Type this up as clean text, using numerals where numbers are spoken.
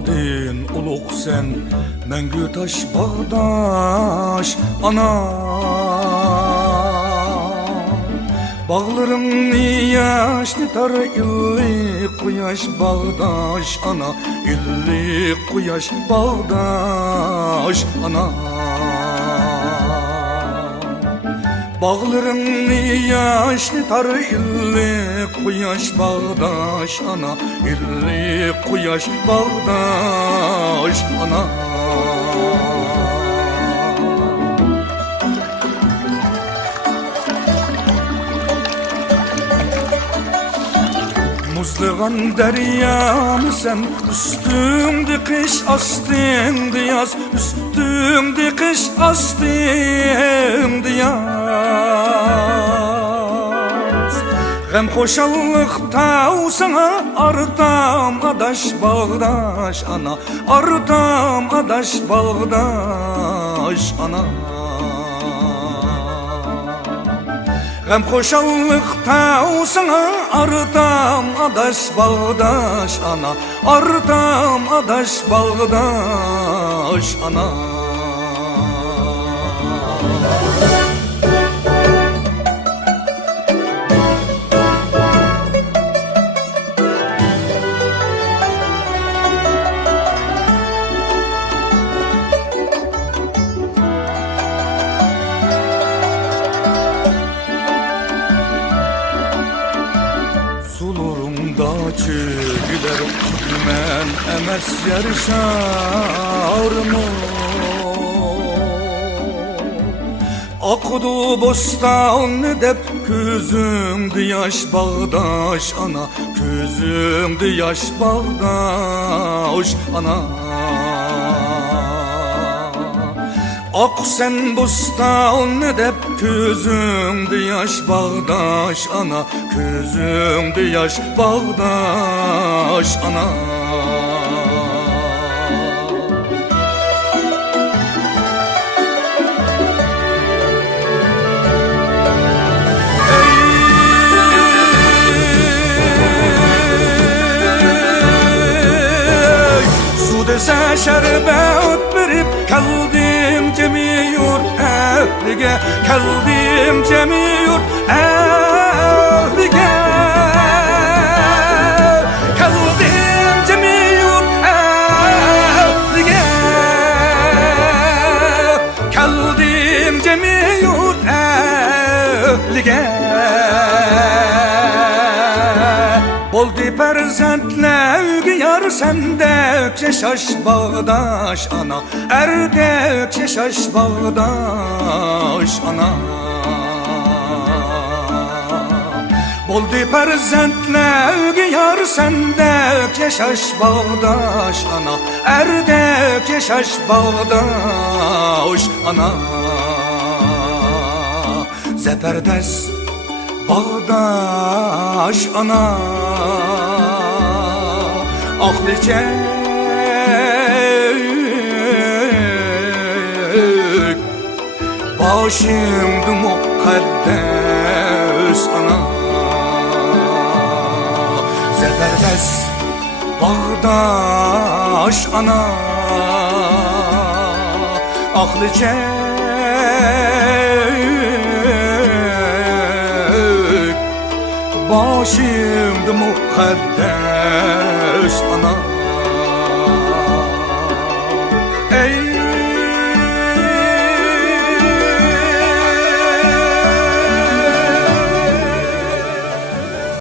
Adin uluk sen, Mengü taş bağdaş ana. Bağlarım yaş tutar illi kuyaş bağdaş ana. İlli kuyaş bağdaş ana. Bağlarım yaş tutar illi kuyaş bağdaş ana. İlli kuyaş bağdaş ana. Muzluğan deryam sen, üstümde kış astımdı yaz. Üstümde kış astımdı yaz. Gem hoşallık tav sana ardam adaş bağdaş ana. Ardam adaş bağdaş ana. Gem hoşallık tav sana ardam adaş bağdaş ana. Ardam adaş bağdaş ana. Çögüler men emes yarışar mı? Akudu bostan dep közümde yaş bağdaş ana. Közümde yaş bağdaş ana. Ak sen bostan dep közümde yaş bağdaş ana. Közümde yaş bağdaş ana. Ey, su dese şerbet verip kaldım cemi yurt ehlige. Kaldım cemi yurt ehlige. Kaldım cemi yurt ehlige. Kaldım cemi yurt ehlige. Boldi perzentler yar sendekçe şaş bağdaş ana. Erdekçe şaş bağdaş ana. Boldi perzentler yar sendekçe şaş bağdaş ana. Erdekçe şaş bağdaş ana. Zeperdes bağdaş ana. Ahlice başımdı mukaddes ana. Zeberdes bağdaş ana. Ahlice başımdı mukaddes ana.